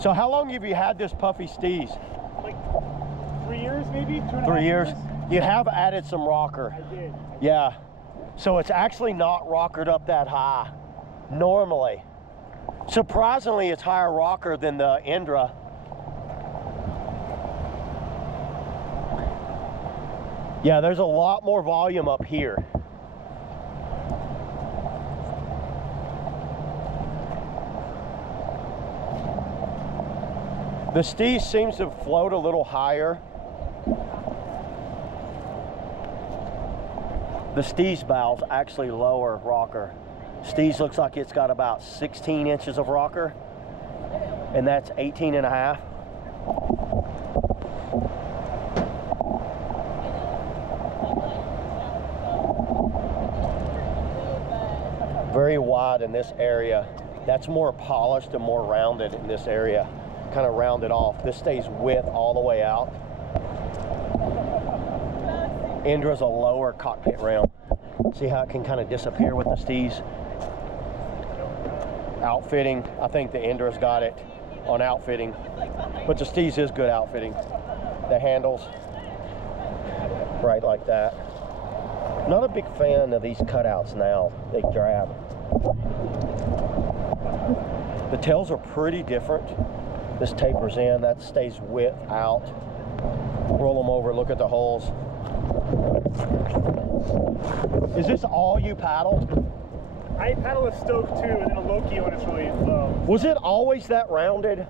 So how long have you had this Puffy Steeze? Like 3 years maybe? 2.5 3 years? You have added some rocker. I did. Yeah. So it's actually not rockered up that high normally. Surprisingly, it's higher rocker than the Indra. Yeah, there's a lot more volume up here. The Steeze seems to float a little higher. The Steeze valve's actually lower rocker. Steeze looks like it's got about 16 inches of rocker, and that's 18 and a half. Very wide in this area. That's more polished and more rounded in this area. Kind of rounded off. This stays width all the way out. Indra's a lower cockpit rim. See how it can kind of disappear with the Steeze? Outfitting, I think the Indra's got it on outfitting, but the Steeze is good outfitting. The handles, right like that. Not a big fan of these cutouts now. They drab. The tails are pretty different. This tapers in, that stays width out. Roll them over, look at the holes. Is this all you paddle? I paddle a Stoke too, and then a Loki when it's really low. Was it always that rounded?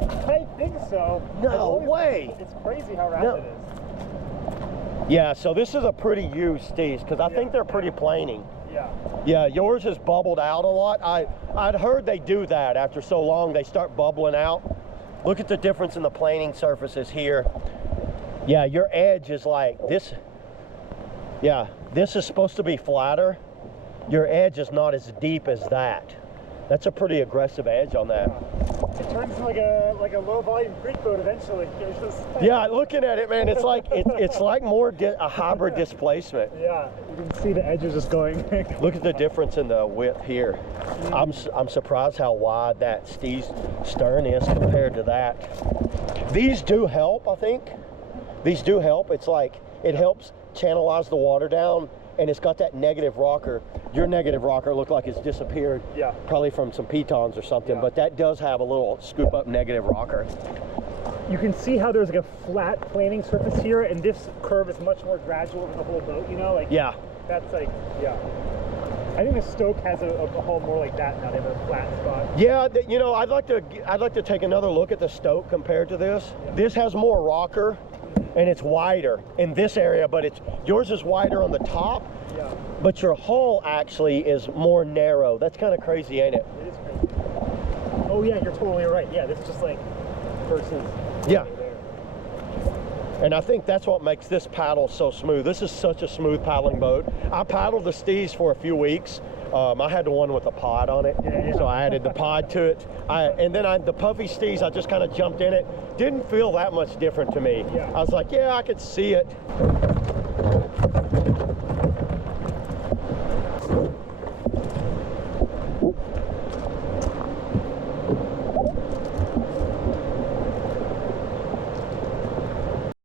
I think so. No way. It's crazy how rounded it is. Yeah, so this is a pretty used Steeze because I think they're pretty planing. Yeah. Yeah, yours has bubbled out a lot. I'd heard they do that after so long, they start bubbling out. Look at the difference in the planing surfaces here. Yeah, your edge is like this. Yeah, this is supposed to be flatter. Your edge is not as deep as that. That's a pretty aggressive edge on that. It turns into like a low volume Greek boat eventually. Yeah, looking at it, man, it's like it's like more a hybrid displacement. Yeah, you can see the edges just going. Look at the difference in the width here. I'm surprised how wide that Steeze stern is compared to that. These do help, I think. These do help. It's like it helps channelize the water down, and it's got that negative rocker. Your negative rocker looked like it's disappeared. Yeah. Probably from some pitons or something, but that does have a little scoop up negative rocker. You can see how there's like a flat planing surface here, and this curve is much more gradual over the whole boat, you know? Like, yeah. That's like, yeah. I think the Stoke has a hull more like that now. They have a flat spot. Yeah, you know, I'd like to take another look at the Stoke compared to this. Yeah. This has more rocker, and it's wider in this area, but yours is wider on the top. Yeah. But your hull actually is more narrow. That's kind of crazy, ain't it? It is crazy. Oh yeah, you're totally right. Yeah, this is just like versus. Yeah. And I think that's what makes this paddle so smooth. This is such a smooth paddling boat. I paddled the Steeze for a few weeks. I had the one with the pod on it, so I added the pod to it. And then the Puffy Steeze, I just kind of jumped in it. Didn't feel that much different to me. Yeah. I was like, yeah, I could see it.